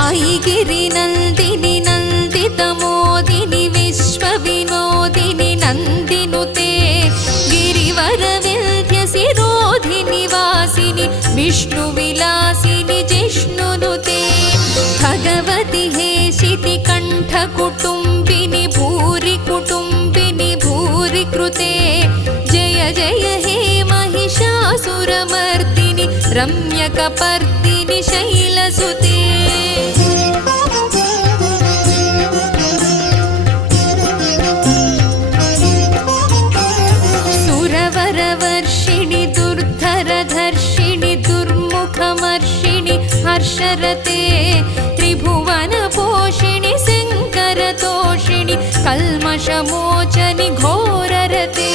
ऐगिरिनन्दिनि नन्दितमोदिनि विश्वविनोदिनि नन्दिनुते गिरिवरविन्ध्यसिरोधिनि वासिनि विष्णुविलासिनि जिष्णुनुते भगवति हेशिति कण्ठकुटुम्बिनि भूरि कुटुम्बिनि भूरि कृते जय जय हे महिषासुरमर्दिनि रम्यकपर्दिनि शैलसुते सुरवरवर्षिणि दुर्धरधर्षिणि दुर्मुखमर्षिणि हर्षरते त्रिभुवनपोषिणि शङ्करतोषिणि कल्मषमोचनि घोररते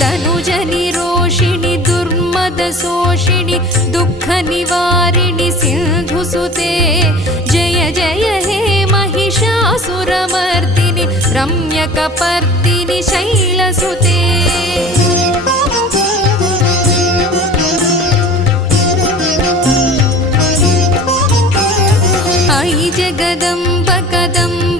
तनुजनि रोषिणि दुर्मदशोषिणि दुःखनिवारिणि सिन्धुसुते जय जय हे महिषासुरमर्दिनि रम्यकपर्दिनि शैलसुते ऐ जगदम्ब कदम्ब